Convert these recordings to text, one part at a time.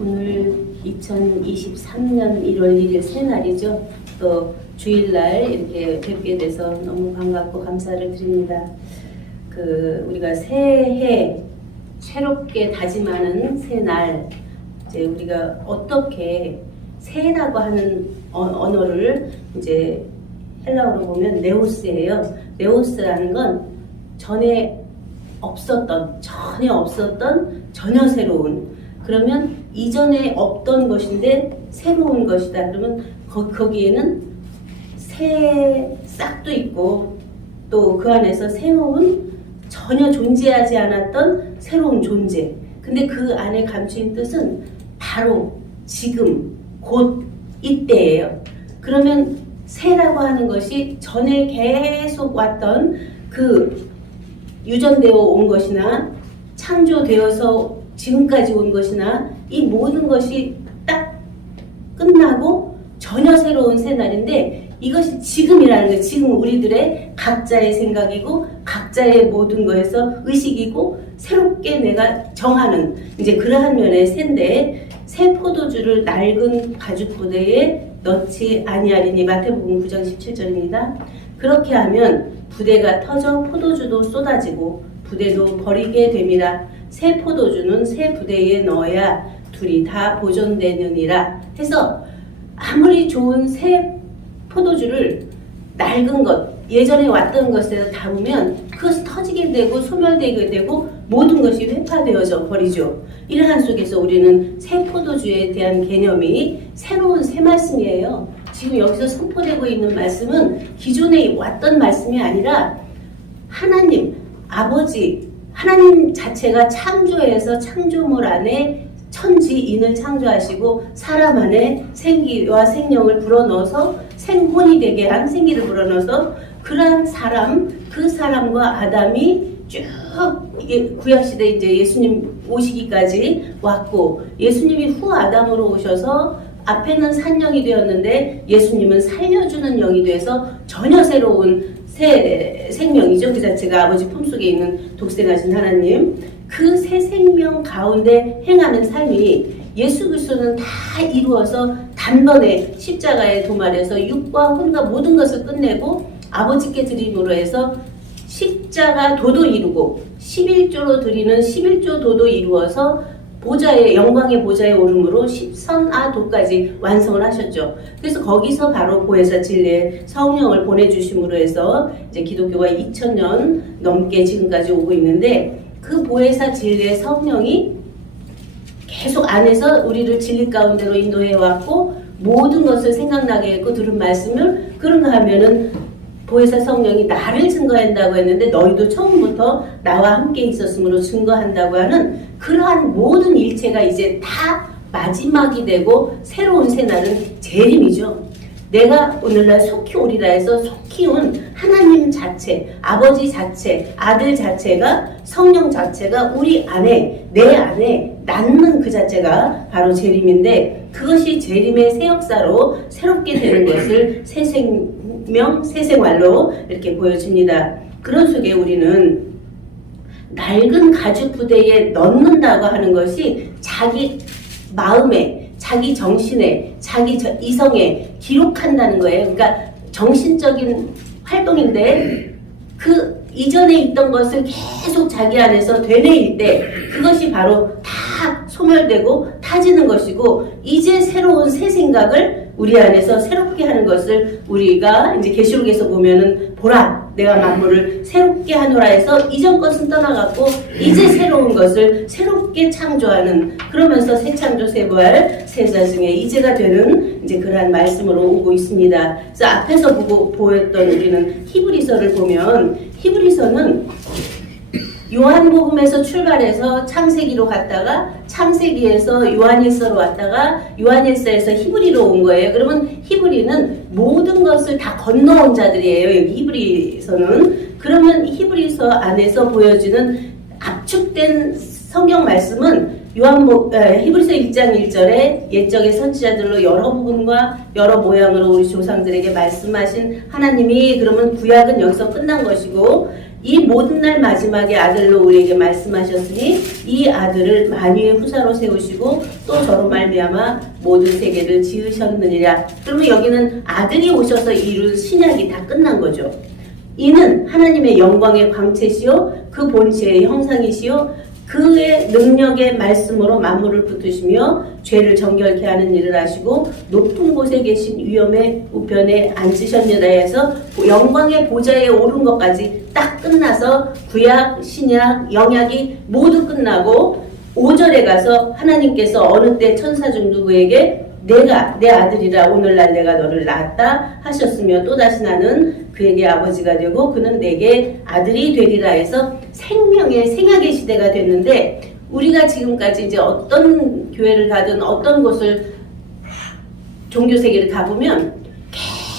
오늘 2023년 1월 1일 새날이죠. 또 주일날 이렇게 뵙게 돼서 너무 반갑고 감사를 드립니다. 우리가 새해 새롭게 다짐하는 새날, 이제 우리가 어떻게 새라고 하는 언어를 이제 헬라어로 보면 네오스예요. 네오스라는 건 전혀 없었던, 전혀 새로운, 그러면 이전에 없던 것인데 새로운 것이다. 그러면 거기에는 새 싹도 있고 또 그 안에서 새로운, 전혀 존재하지 않았던 새로운 존재. 근데 그 안에 감추인 뜻은 바로 지금 곧 이때예요. 그러면 새라고 하는 것이 전에 계속 왔던 그 유전되어 온 것이나 창조되어서 지금까지 온 것이나 이 모든 것이 딱 끝나고 전혀 새로운 새날인데, 이것이 지금이라는 거예요. 지금 우리들의 각자의 생각이고 각자의 모든 거에서 의식이고 새롭게 내가 정하는 이제 그러한 면의 새인데, 새 포도주를 낡은 가죽 부대에 넣지 아니하리니, 마태복음 9장 17절입니다. 그렇게 하면 부대가 터져 포도주도 쏟아지고 부대도 버리게 됨이라. 새 포도주는 새 부대에 넣어야 둘이 다 보존되느니라 해서, 아무리 좋은 새 포도주를 낡은 것, 예전에 왔던 것에 담으면 그것이 터지게 되고 소멸되게 되고 모든 것이 회파되어져 버리죠. 이러한 속에서 우리는 새 포도주에 대한 개념이 새로운 새 말씀이에요. 지금 여기서 선포되고 있는 말씀은 기존에 왔던 말씀이 아니라 하나님, 아버지, 하나님 자체가 창조해서 창조물 안에 천지인을 창조하시고 사람 안에 생기와 생명을 불어넣어서 생혼이 되게 한, 생기를 불어넣어서 그러한 사람, 그 사람과 아담이 쭉 이게 구약시대 이제 예수님 오시기까지 왔고, 예수님이 후 아담으로 오셔서 앞에는 산영이 되었는데 예수님은 살려주는 영이 돼서 전혀 새로운 새 생명이죠. 그 자체가 아버지 품속에 있는 독생하신 하나님, 그 새 생명 가운데 행하는 삶이 예수 그리스도는 다 이루어서 단번에 십자가에 도말해서 육과 혼과 모든 것을 끝내고 아버지께 드림으로 해서 십자가 도도 이루고 11조로 드리는 11조 도도 이루어서 보좌의, 영광의 보좌에 오름으로 십선아도까지 완성을 하셨죠. 그래서 거기서 바로 보혜사 진리의 성령을 보내주심으로 해서 이제 기독교가 2000년 넘게 지금까지 오고 있는데, 그 보혜사 진리의 성령이 계속 안에서 우리를 진리 가운데로 인도해 왔고 모든 것을 생각나게 했고, 들은 말씀을 그런가 하면은 보혜사 성령이 나를 증거한다고 했는데 너희도 처음부터 나와 함께 있었으므로 증거한다고 하는 그러한 모든 일체가 이제 다 마지막이 되고 새로운 새날은 재림이죠. 내가 오늘날 속히 오리라 해서 속히 온 하나님 자체, 아버지 자체, 아들 자체가, 성령 자체가 우리 안에, 내 안에 낳는 그 자체가 바로 재림인데, 그것이 재림의 새 역사로 새롭게 되는 것을 새 생명, 새 생활로 이렇게 보여집니다. 그런 속에 우리는 낡은 가죽 부대에 넣는다고 하는 것이 자기 마음에, 자기 정신에, 자기 이성에 기록한다는 거예요. 그러니까 정신적인 활동인데 그 이전에 있던 것을 계속 자기 안에서 되뇌일 때 그것이 바로 다 소멸되고 타지는 것이고, 이제 새로운 새 생각을 우리 안에서 새롭게 하는 것을 우리가 이제 계시록에서 보면은 보라, 내가 만물을 새롭게 하노라 해서 이전 것은 떠나갔고 이제 새로운 것을 새롭게 창조하는, 그러면서 새 창조 새 부활 새 자중의 이제가 되는 이제 그러한 말씀으로 오고 있습니다. 그래서 앞에서 보였던 우리는 히브리서를 보면, 히브리서는 요한복음에서 출발해서 창세기로 갔다가 창세기에서 요한일서로 왔다가 요한일서에서 히브리로 온 거예요. 그러면 히브리는 모든 것을 다 건너온 자들이에요. 여기 히브리서는. 그러면 히브리서 안에서 보여주는 압축된 성경 말씀은 히브리서 1장 1절에 옛적의 선지자들로 여러 부분과 여러 모양으로 우리 조상들에게 말씀하신 하나님이, 그러면 구약은 여기서 끝난 것이고 이 모든 날 마지막에 아들로 우리에게 말씀하셨으니 이 아들을 만유의 후사로 세우시고 또 저로 말미암아 모든 세계를 지으셨느니라. 그러면 여기는 아들이 오셔서 이룬 신약이 다 끝난 거죠. 이는 하나님의 영광의 광채시요 그 본체의 형상이시요 그의 능력의 말씀으로 만물을 붙드시며 죄를 정결케 하는 일을 하시고 높은 곳에 계신 위엄의 우편에 앉으셨느라 해서 영광의 보좌에 오른 것까지 딱 끝나서 구약, 신약, 영약이 모두 끝나고 5절에 가서 하나님께서 어느 때 천사 중 누구에게 내가 내 아들이라 오늘날 내가 너를 낳았다 하셨으며 또다시 나는 그에게 아버지가 되고 그는 내게 아들이 되리라 해서 생명의 생약의 시대가 됐는데 우리가 지금까지 이제 어떤 교회를 가든 어떤 곳을 종교 세계를 가보면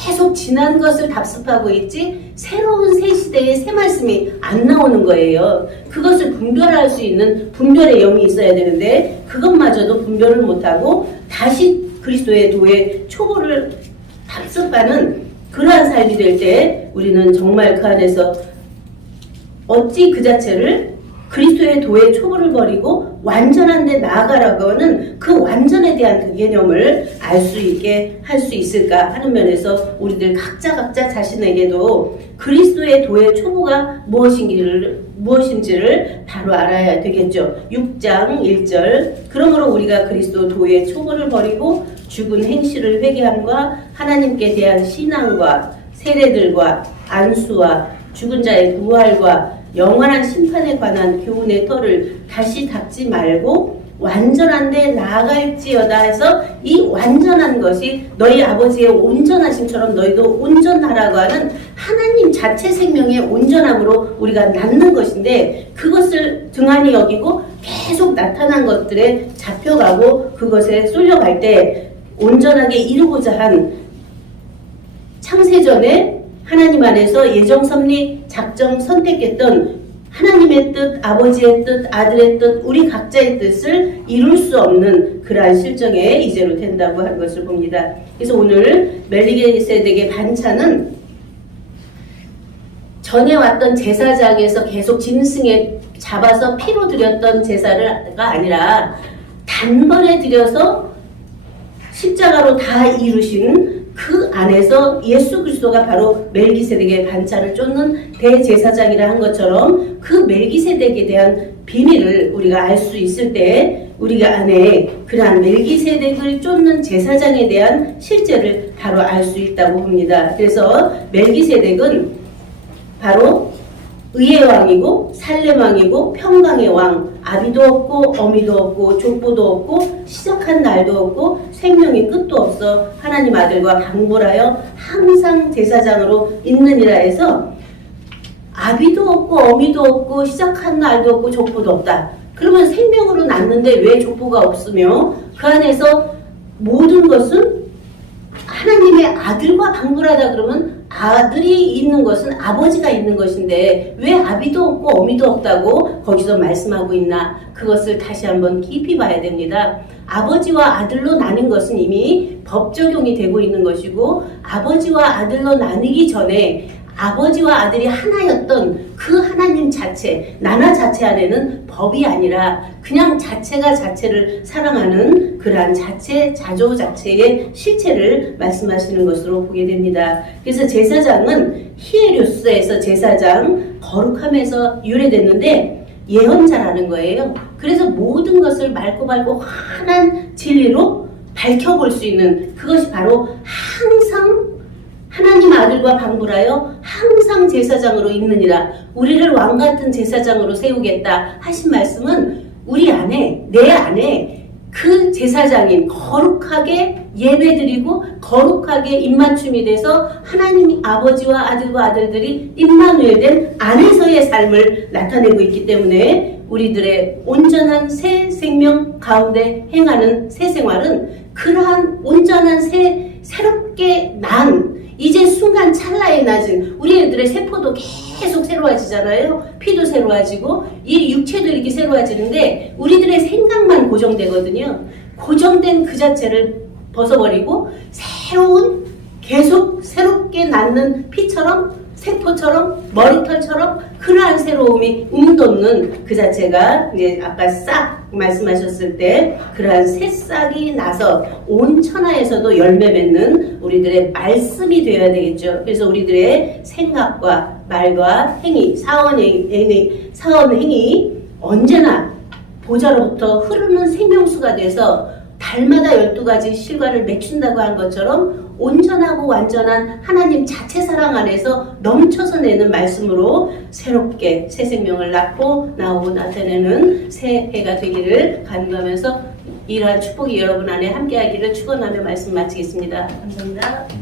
계속 지난 것을 답습하고 있지 새로운 새 시대의 새 말씀이 안 나오는 거예요. 그것을 분별할 수 있는 분별의 영이 있어야 되는데 그것마저도 분별을 못하고 다시 그리스도의 도의 초보를 답습하는 그러한 삶이 될 때 우리는 정말 그 안에서 어찌 그 자체를 그리스도의 도의 초보를 버리고 완전한 데 나아가라고 하는 그 완전에 대한 그 개념을 알 수 있게 할 수 있을까 하는 면에서 우리들 각자 자신에게도 그리스도의 도의 초보가 무엇인지를 바로 알아야 되겠죠. 6장 1절 그러므로 우리가 그리스도 도의 초보를 버리고 죽은 행실을 회개함과 하나님께 대한 신앙과 세례들과 안수와 죽은 자의 부활과 영원한 심판에 관한 교훈의 터를 다시 닦지 말고 완전한 데 나아갈지어다 해서 이 완전한 것이 너희 아버지의 온전하심처럼 너희도 온전하라고 하는 하나님 자체 생명의 온전함으로 우리가 낳는 것인데 그것을 등한히 여기고 계속 나타난 것들에 잡혀가고 그것에 쏠려갈 때 온전하게 이루고자 한 창세전에 하나님 안에서 예정 섭리 작정 선택했던 하나님의 뜻, 아버지의 뜻, 아들의 뜻, 우리 각자의 뜻을 이룰 수 없는 그러한 실정에 이제로 된다고 하는 것을 봅니다. 그래서 오늘 멜기세덱의 반차는 전에 왔던 제사장에서 계속 짐승에 잡아서 피로 드렸던 제사가 아니라 단번에 드려서 십자가로 다 이루신 그 안에서 예수 그리스도가 바로 멜기세덱의 반차를 쫓는 대제사장이라 한 것처럼 그 멜기세덱에 대한 비밀을 우리가 알 수 있을 때 우리가 안에 그러한 멜기세덱을 쫓는 제사장에 대한 실제를 바로 알 수 있다고 봅니다. 그래서 멜기세덱은 바로 의의 왕이고 살렘 왕이고 평강의 왕, 아비도 없고 어미도 없고 족보도 없고 시작한 날도 없고 생명의 끝도 없어 하나님 아들과 방불하여 항상 제사장으로 있느니라 해서 아비도 없고 어미도 없고 시작한 날도 없고 족보도 없다. 그러면 생명으로 낳는데 왜 족보가 없으며 그 안에서 모든 것은 하나님의 아들과 방불하다 그러면 아들이 있는 것은 아버지가 있는 것인데 왜 아비도 없고 어미도 없다고 거기서 말씀하고 있나? 그것을 다시 한번 깊이 봐야 됩니다. 아버지와 아들로 나눈 것은 이미 법 적용이 되고 있는 것이고 아버지와 아들로 나누기 전에 아버지와 아들이 하나였던 그 하나님 자체, 나나 자체 안에는 법이 아니라 그냥 자체가 자체를 사랑하는 그러한 자체, 자조 자체의 실체를 말씀하시는 것으로 보게 됩니다. 그래서 제사장은 히에리오스에서 제사장, 거룩함에서 유래됐는데 예언자라는 거예요. 그래서 모든 것을 맑고 환한 진리로 밝혀볼 수 있는 그것이 바로 항상 하나님 아들과 방불하여 항상 제사장으로 있느니라. 우리를 왕같은 제사장으로 세우겠다 하신 말씀은 우리 안에, 내 안에 그 제사장인 거룩하게 예배드리고 거룩하게 입맞춤이 돼서 하나님 아버지와 아들과 아들들이 임마누엘 된 안에서의 삶을 나타내고 있기 때문에 우리들의 온전한 새 생명 가운데 행하는 새 생활은 그러한 온전한 새롭게 난 이제 순간 찰나에 낮은 우리들의 세포도 계속 새로워지잖아요. 피도 새로워지고 이 육체도 이렇게 새로워지는데 우리들의 생각만 고정되거든요. 고정된 그 자체를 벗어버리고 계속 새롭게 낳는 피처럼 세포처럼 머리털처럼 그러한 새로움이 돋는 그 자체가 이제 아까 싹 말씀하셨을 때 그러한 새싹이 나서 온 천하에서도 열매 맺는 우리들의 말씀이 되어야 되겠죠. 그래서 우리들의 생각과 말과 행위, 사원 행위 언제나 보좌로부터 흐르는 생명수가 돼서 달마다 12가지 실과를 맺춘다고 한 것처럼 온전하고 완전한 하나님 자체 사랑 안에서 넘쳐서 내는 말씀으로 새롭게 새 생명을 낳고 나오고 나타내는 새 해가 되기를 간구하면서 이러한 축복이 여러분 안에 함께하기를 축원하며 말씀 마치겠습니다. 감사합니다.